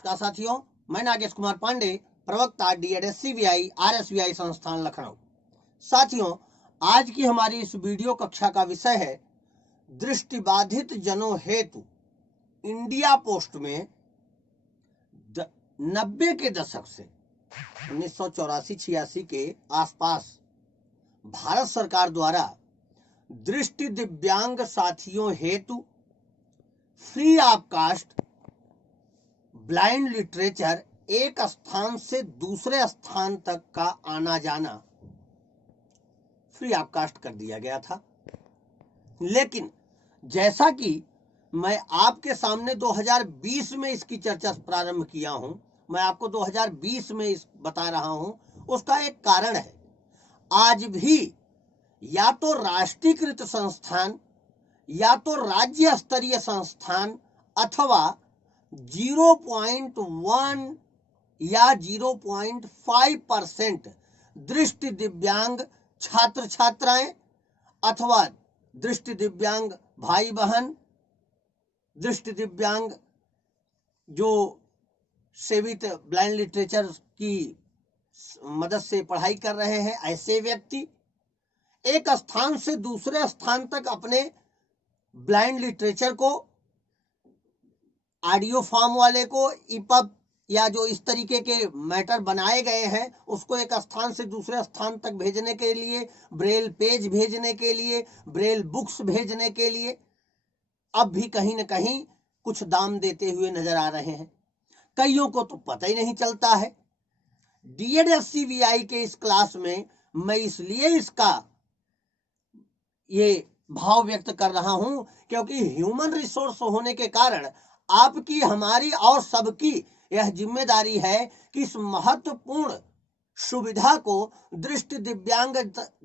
नमस्कार साथियों, मैं नागेश कुमार पांडे, प्रवक्ता DED-SCBI RSBI संस्थान लखनऊ। साथियों, आज की हमारी इस वीडियो कक्षा का विषय है दृष्टिबाधित जनों हेतु इंडिया पोस्ट में 90 के दशक से 1984-86 के आसपास भारत सरकार द्वारा दृष्टि दिव्यांग साथियों हेतु free of cost blind literature एक स्थान से दूसरे स्थान तक का आना जाना फ्री ऑफ कास्ट कर दिया गया था। लेकिन जैसा कि मैं आपके सामने 2020 में इसकी चर्चा प्रारंभ किया हूं, मैं आपको 2020 में इस बता रहा हूं, उसका एक कारण है। आज भी या तो राष्ट्रीयकृत संस्थान या तो राज्य स्तरीय संस्थान अथवा 0.1 या 0.5% दृष्टि दिव्यांग छात्र छात्राएं अथवा दृष्टि दिव्यांग भाई बहन, दृष्टि दिव्यांग जो सेवित ब्लाइंड लिटरेचर की मदद से पढ़ाई कर रहे हैं, ऐसे व्यक्ति एक स्थान से दूसरे स्थान तक अपने ब्लाइंड लिटरेचर को ऑडियो फॉर्म वाले को ईपब या जो इस तरीके के मैटर बनाए गए हैं उसको एक स्थान से दूसरे स्थान तक भेजने के लिए, ब्रेल पेज भेजने के लिए, ब्रेल बुक्स भेजने के लिए अब भी कहीं न कहीं कुछ दाम देते हुए नजर आ रहे हैं। कईयों को तो पता ही नहीं चलता है। DED-SCBI के इस क्लास में मैं इसलिए इसका ये भाव व्यक्त कर रहा हूं क्योंकि ह्यूमन रिसोर्स होने के कारण आपकी, हमारी और सबकी यह जिम्मेदारी है कि इस महत्वपूर्ण सुविधा को दृष्टि दिव्यांग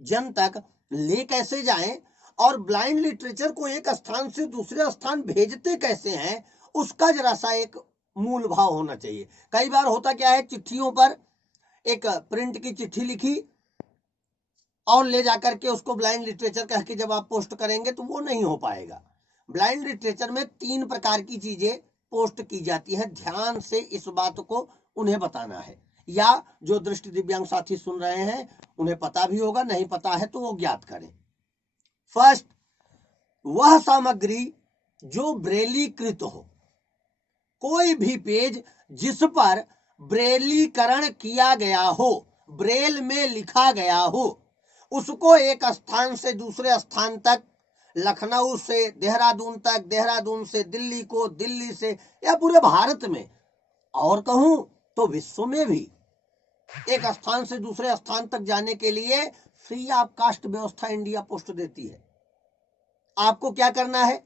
जन तक ले कैसे जाएं और ब्लाइंड लिटरेचर को एक स्थान से दूसरे स्थान भेजते कैसे हैं, उसका जरा सा एक मूल भाव होना चाहिए। कई बार होता क्या है, चिट्ठियों पर एक प्रिंट की चिट्ठी लिखी और ले जाकर के उसको ब्लाइंड लिटरेचर कह के जब आप पोस्ट करेंगे तो वो नहीं हो पाएगा। ब्लाइंड लिटरेचर में 3 प्रकार की चीजें पोस्ट की जाती है। ध्यान से इस बात को उन्हें बताना है, या जो दृष्टि दिव्यांग साथी सुन रहे हैं उन्हें पता भी होगा, नहीं पता है तो वो ज्ञात करें। फर्स्ट, वह सामग्री जो ब्रेलीकृत हो, कोई भी पेज जिस पर ब्रेलीकरण किया गया हो, ब्रेल में लिखा गया हो, उसको एक स्थान से दूसरे स्थान तक, लखनऊ से देहरादून तक, देहरादून से दिल्ली को, दिल्ली से या पूरे भारत में और कहूं तो विश्व में भी एक स्थान से दूसरे स्थान तक जाने के लिए फ्री ऑफ कास्ट व्यवस्था इंडिया पोस्ट देती है। आपको क्या करना है,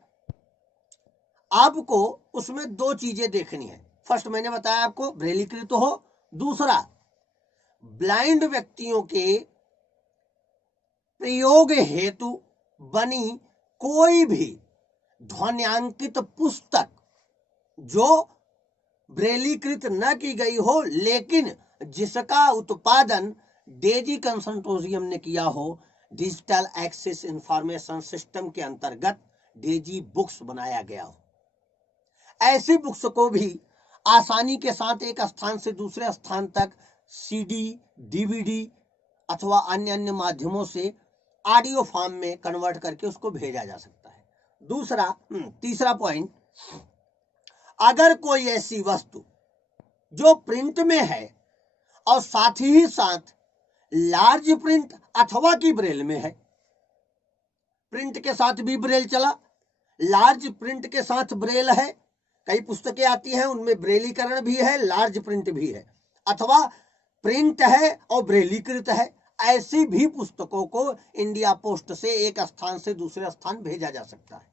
आपको उसमें 2 चीजें देखनी है। फर्स्ट, मैंने बताया आपको ब्रेलीकृत हो। दूसरा, ब्लाइंड व्यक्तियों के प्रयोग हेतु बनी कोई भी ध्वन्यांकित पुस्तक जो ब्रेलीकृत न की गई हो लेकिन जिसका उत्पादन डेजी कंसोर्टियम ने किया हो, डिजिटल एक्सेस इंफॉर्मेशन सिस्टम के अंतर्गत डेजी बुक्स बनाया गया हो, ऐसी बुक्स को भी आसानी के साथ एक स्थान से दूसरे स्थान तक CD, DVD अथवा अन्य माध्यमों से ऑडियो फॉर्म में कन्वर्ट करके उसको भेजा जा सकता है। तीसरा पॉइंट, अगर कोई ऐसी वस्तु जो प्रिंट में है और साथ ही साथ लार्ज प्रिंट अथवा की ब्रेल में है, प्रिंट के साथ भी ब्रेल चला, लार्ज प्रिंट के साथ ब्रेल है, कई पुस्तकें आती हैं उनमें ब्रेलीकरण भी है, लार्ज प्रिंट भी है, अथवा प्रिंट है और ब्रेलीकृत है, ऐसी भी पुस्तकों को इंडिया पोस्ट से एक स्थान से दूसरे स्थान भेजा जा सकता है।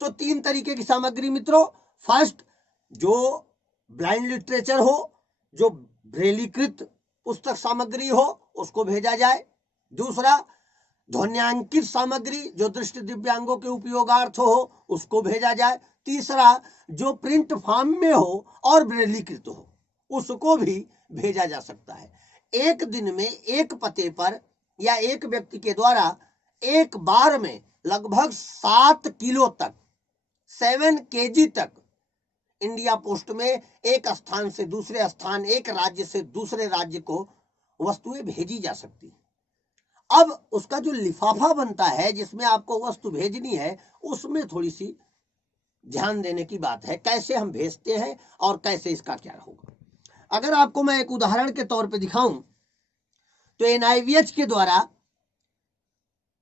तो 3 तरीके की सामग्री मित्रों। फर्स्ट, जो ब्लाइंड लिटरेचर हो, जो ब्रेलीकृत पुस्तक सामग्री हो, उसको भेजा जाए। दूसरा, ध्वन्यांकित सामग्री जो दृष्टि दिव्यांगों के उपयोगार्थ हो, उसको भेजा जाए। तीसरा, जो प्रिंट फॉर्म में हो और ब्रेलीकृत हो, उसको भी भेजा जा सकता है। एक दिन में एक पते पर या एक व्यक्ति के द्वारा एक बार में लगभग 7 किलो तक 7 kg तक इंडिया पोस्ट में एक स्थान से दूसरे स्थान, एक राज्य से दूसरे राज्य को वस्तुएं भेजी जा सकती है। अब उसका जो लिफाफा बनता है जिसमें आपको वस्तु भेजनी है, उसमें थोड़ी सी ध्यान देने की बात है, कैसे हम भेजते हैं और कैसे इसका क्या होगा। अगर आपको मैं एक उदाहरण के तौर पे दिखाऊं तो NIVH के द्वारा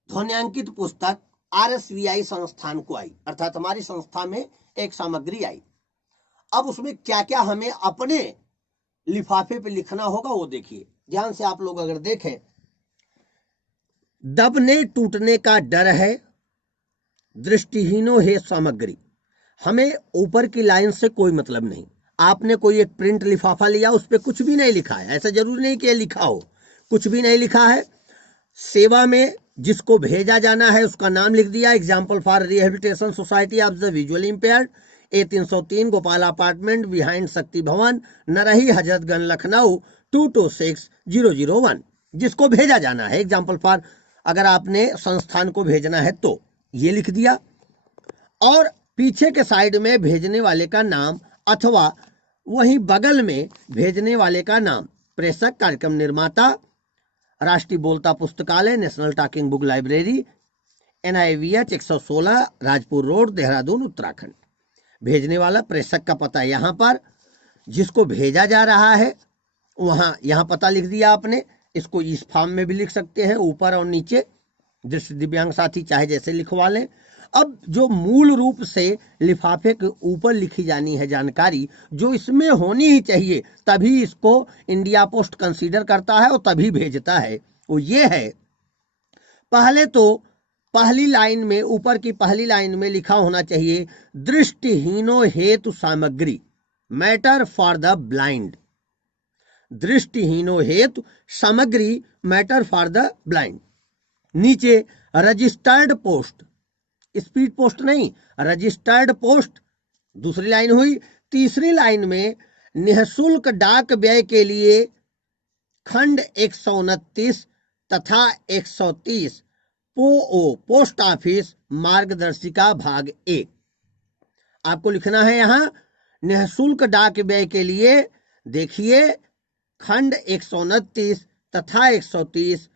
ध्वन्यांकित पुस्तक RSVI संस्थान को आई, अर्थात हमारी संस्था में एक सामग्री आई। अब उसमें क्या क्या हमें अपने लिफाफे पे लिखना होगा वो देखिए ध्यान से। आप लोग अगर देखें, दबने टूटने का डर है, दृष्टिहीनों है सामग्री। हमें ऊपर की लाइन से कोई मतलब नहीं। आपने कोई एक प्रिंट लिफाफा लिया, उस पर कुछ भी नहीं लिखा है, ऐसा जरूरी नहीं कि लिखा हो, कुछ भी नहीं लिखा है। सेवा में जिसको भेजा जाना है उसका नाम लिख दिया, example for rehabilitation society of the visually impaired, A303 Gopala apartment behind शक्ति भवन, नरही, हजरतगंज, लखनऊ 226001, जिसको भेजा जाना है। एग्जाम्पल फॉर अगर आपने संस्थान को भेजना है तो ये लिख दिया, और पीछे के साइड में भेजने वाले का नाम अथवा वहीं बगल में भेजने वाले का नाम, प्रेषक, कार्यक्रम निर्माता, राष्ट्रीय बोलता पुस्तकालय, national talking book library, NIVH 116 Rajpur road, Dehradun, Uttarakhand. भेजने वाला, प्रेषक का पता यहाँ पर, जिसको भेजा जा रहा है वहां यहाँ पता लिख दिया आपने। इसको इस फॉर्म में भी लिख सकते हैं, ऊपर और नीचे, दृष्टि दिव्यांग साथी चाहे जैसे लिखवा लें। अब जो मूल रूप से लिफाफे के ऊपर लिखी जानी है जानकारी, जो इसमें होनी ही चाहिए, तभी इसको इंडिया पोस्ट कंसीडर करता है और तभी भेजता है, वो ये है, पहले तो पहली लाइन में, ऊपर की पहली लाइन में लिखा होना चाहिए दृष्टिहीनों हेतु सामग्री, मैटर फॉर द ब्लाइंड। दृष्टिहीनों हेतु सामग्री, मैटर फॉर द ब्लाइंड। नीचे रजिस्टर्ड पोस्ट, स्पीड पोस्ट नहीं, रजिस्टर्ड पोस्ट, दूसरी लाइन हुई। तीसरी लाइन में निःशुल्क डाक व्यय के लिए खंड 129 तथा 130 पोस्ट ऑफिस मार्गदर्शिका भाग 1। आपको लिखना है यहां निःशुल्क डाक व्यय के लिए, देखिए खंड 129 तथा 130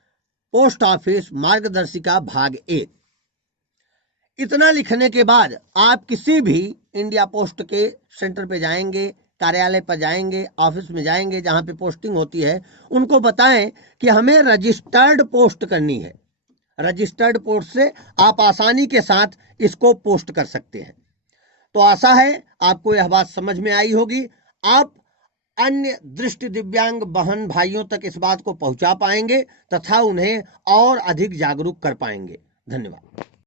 पोस्ट ऑफिस मार्गदर्शिका भाग 1। इतना लिखने के बाद आप किसी भी इंडिया पोस्ट के सेंटर पे जाएंगे, कार्यालय पर जाएंगे, ऑफिस में जाएंगे, जहां पे पोस्टिंग होती है, उनको बताएं कि हमें रजिस्टर्ड पोस्ट करनी है। रजिस्टर्ड पोस्ट से आप आसानी के साथ इसको पोस्ट कर सकते हैं। तो आशा है आपको यह बात समझ में आई होगी। आप अन्य दृष्टि दिव्यांग बहन भाइयों तक इस बात को पहुंचा पाएंगे तथा उन्हें और अधिक जागरूक कर पाएंगे। धन्यवाद।